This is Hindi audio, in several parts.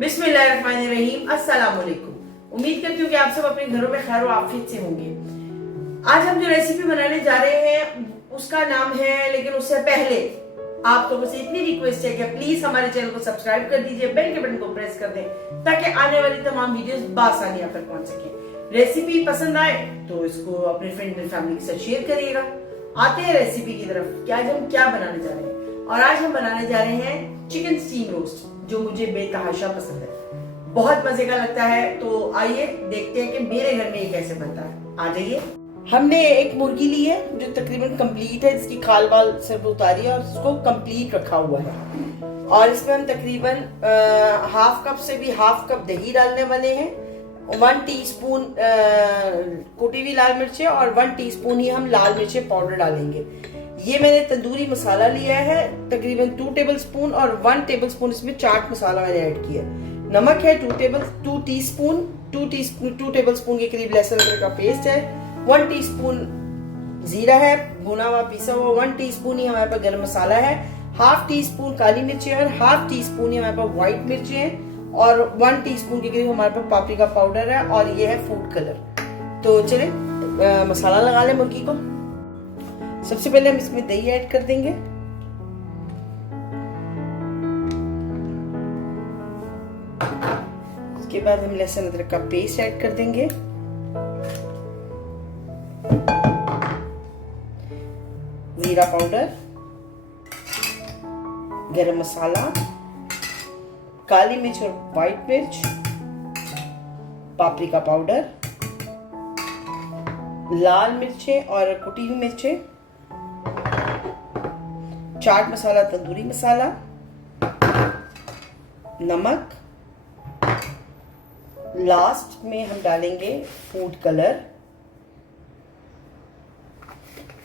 बिस्मिल्लाहिर्रहमानिर्रहीम। अस्सलाम वालेकुम। उम्मीद करती हूँ कि आप सब अपने घरों में खैर और आफियत से होंगे। आज हम जो रेसिपी बनाने जा रहे हैं उसका नाम है, लेकिन उससे पहले आप लोगों से इतनी रिक्वेस्ट है कि प्लीज हमारे चैनल को सब्सक्राइब कर दीजिए, बेल के बटन को प्रेस कर दें ताकि आने वाली तमाम वीडियोस बासानी आप तक पहुंच सके। रेसिपी पसंद आए तो इसको अपने फ्रेंड एंड फैमिली के साथ शेयर करिएगा। आते हैं रेसिपी की तरफ कि आज हम क्या बनाने जा रहे हैं। और आज हम बनाने जा रहे हैं चिकन स्टीम रोस्ट, जो मुझे बेतहाशा पसंद है, बहुत मजे का लगता है। तो आइए देखते हैं कि मेरे घर में ये कैसे बनता है। आ जाइए। हमने एक मुर्गी ली है जो तकरीबन कंप्लीट है, इसकी खाल वाल सब उतारी है और इसको कंप्लीट रखा हुआ है। और इसमें हम तकरीबन हाफ कप से भी हाफ कप दही डालने वाले हैं, 1 टीस्पून कुटी हुई लाल मिर्चें और 1 टीस्पून ही हम लाल मिर्चें पाउडर डालेंगे। ये मैंने तंदूरी मसाला लिया है तकरीबन 2 टेबलस्पून और 1 टेबलस्पून इसमें चाट मसाला मैंने ऐड किया। नमक है 2 टेबलस्पून के करीब लहसुन अदरक का पेस्ट है, 1 टीस्पून जीरा है भुना हुआ पिसा हुआ, 1 टीस्पून ही हमारे पास गरम मसाला है, हाफ टी स्पून काली मिर्ची और हाफ टी स्पून ही हमारे पास व्हाइट मिर्ची है और 1 टीस्पून के करीब हमारे पास पापरिका पाउडर है और ये है फूड कलर। तो चले मसाला लगा ले मुर्गी को। सबसे पहले हम इसमें दही ऐड कर देंगे। उसके बाद हम लहसुन अदरक का पेस्ट ऐड कर देंगे, जीरा पाउडर, गरम मसाला, काली मिर्च और व्हाइट मिर्च, पापरिका पाउडर, लाल मिर्चें और कुटी हुई मिर्चें, चाट मसाला, तंदूरी मसाला, नमक, लास्ट में हम डालेंगे फूड कलर।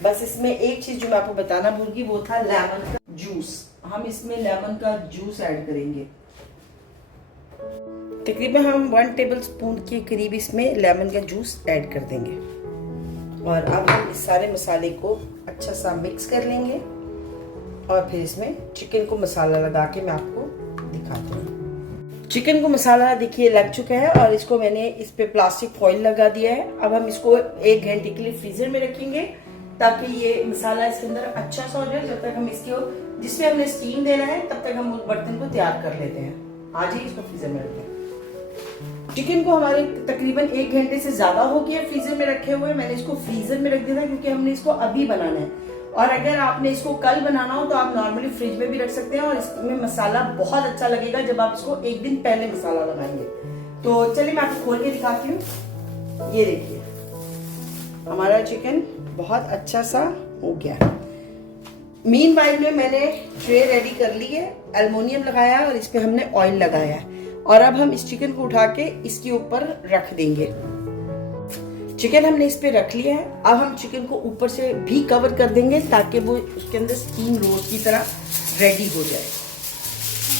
बस इसमें एक चीज जो मैं आपको बताना भूल गई वो था लेमन का जूस। हम इसमें लेमन का जूस ऐड करेंगे। तकरीबन हम 1 टेबलस्पून के करीब इसमें लेमन का जूस ऐड कर देंगे। और अब हम इस सारे मसाले को अच्छा सा मिक्स कर लेंगे और फिर इसमें चिकन को मसाला लगा के मैं आपको दिखाती हूँ। चिकन को मसाला देखिए लग चुका है और इसको मैंने इस पे प्लास्टिक फॉइल लगा दिया है। अब हम इसको 1 घंटे के लिए फ्रीजर में रखेंगे ताकि ये मसाला इसके अंदर अच्छा सा हो जाए। जब तक हम इसको जिसमें हमने स्टीम देना है तब तक हम उस बर्तन को तैयार कर लेते हैं। आज ही इसको फ्रीजर में रखते हैं। चिकन को हमारे तकरीबन 1 घंटे से ज्यादा हो गया फ्रीजर में रखे हुए। मैंने इसको फ्रीजर में रख दिया था क्योंकि हमने इसको अभी बनाना है। और अगर आपने इसको कल बनाना हो तो आप नॉर्मली फ्रिज में भी रख सकते हैं और इसमें मसाला बहुत अच्छा लगेगा जब आप इसको 1 दिन पहले मसाला लगाएंगे। तो चलिए मैं आपको खोल के दिखाती हूँ। ये देखिए हमारा चिकन बहुत अच्छा सा हो गया। मीनवाइल में मैंने ट्रे रेडी कर ली है, एल्युमिनियम लगाया है और इस पे हमने ऑयल लगाया है। और अब हम इस चिकन को उठा के इसके ऊपर रख देंगे। चिकन हमने इस पे रख लिया है। अब हम चिकन को ऊपर से भी कवर कर देंगे ताकि वो उसके अंदर स्टीम रोस्ट की तरह रेडी हो जाए।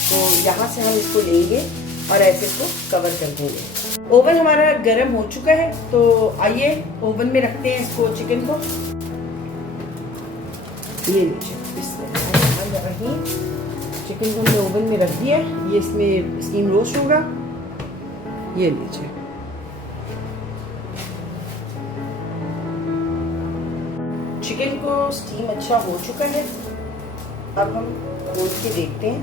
तो यहाँ से हम इसको लेंगे और ऐसे इसको कवर कर देंगे। ओवन हमारा गर्म हो चुका है, तो आइए ओवन में रखते हैं इसको चिकन को। ये लीजिए चिकन को हमने ओवन में रख दिया। ये इसमें स्टीम रोस्ट होगा। ये लीजिए चिकन को स्टीम अच्छा हो चुका है। अब हम खोल के देखते हैं।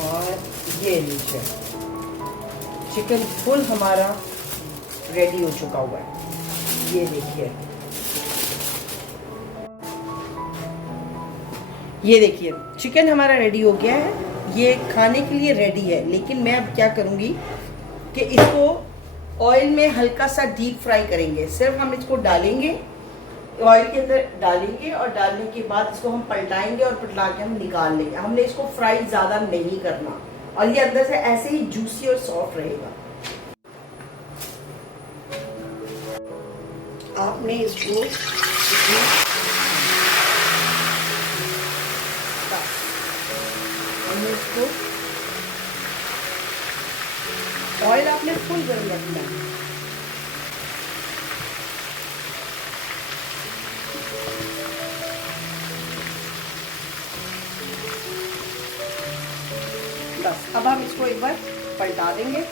और ये लीजिए चिकन फुल हमारा रेडी हो चुका हुआ है। ये देखिए, ये देखिए चिकन हमारा रेडी हो गया है। ये खाने के लिए रेडी है। लेकिन मैं अब क्या करूंगी कि इसको ऑयल में हल्का सा डीप फ्राई करेंगे। सिर्फ हम इसको डालेंगे, ऑयल के अंदर डालेंगे और डालने के बाद इसको हम पलटाएंगे और पलटा के हम निकाल लेंगे। हमने इसको फ्राई ज्यादा नहीं करना और ये अंदर से ऐसे ही जूसी और सॉफ्ट रहेगा। आपने इसको ऑयल आपने फुल गर्म रखना है। अब हम इसको एक बार पलटा देंगे।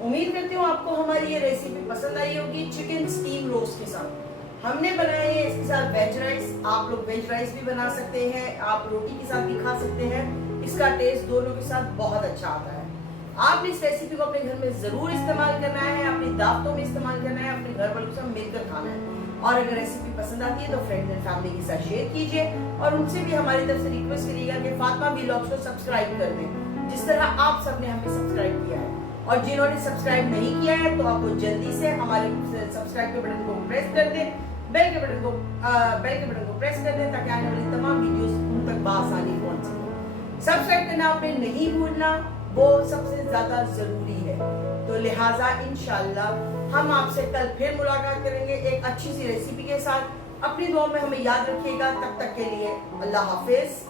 उम्मीद करती हूँ आपको हमारी ये रेसिपी पसंद आई होगी। चिकन स्टीम रोस्ट के साथ हमने बनाया है, इसके साथ वेज राइस। आप लोग वेज राइस भी बना सकते हैं, आप रोटी के साथ भी खा सकते हैं। इसका टेस्ट दोनों के साथ बहुत अच्छा आता है। आपने इस रेसिपी को अपने घर में जरूर इस्तेमाल करना है, अपनी दावतों में इस्तेमाल करना है, अपने घर वालों के साथ मिलकर खाना है। और अगर रेसिपी पसंद आती है तो फ्रेंड्स एंड फैमिली के साथ शेयर कीजिए और उनसे भी हमारी तरफ से रिक्वेस्ट करिएगा कि फातिमा व्लॉग्स को सब्सक्राइब कर दें, जिस तरह आप सबने हमें सब्सक्राइब किया है। और जिन्होंने सब्सक्राइब नहीं किया है तो आपको जल्दी से हमारे सब्सक्राइब के बटन को प्रेस कर दें, बेल के बटन को प्रेस कर दें, ताकि आने वाली तमाम वीडियोस उन तक बआसानी पहुंच सके। सब्सक्राइब करना आपने नहीं भूलना, वो सबसे ज्यादा जरूरी है। तो लिहाजा इंशाल्लाह हम आपसे कल फिर मुलाकात करेंगे एक अच्छी सी रेसिपी के साथ। अपनी दुआ में हमें याद रखिएगा। तब तक के लिए अल्लाह हाफिज।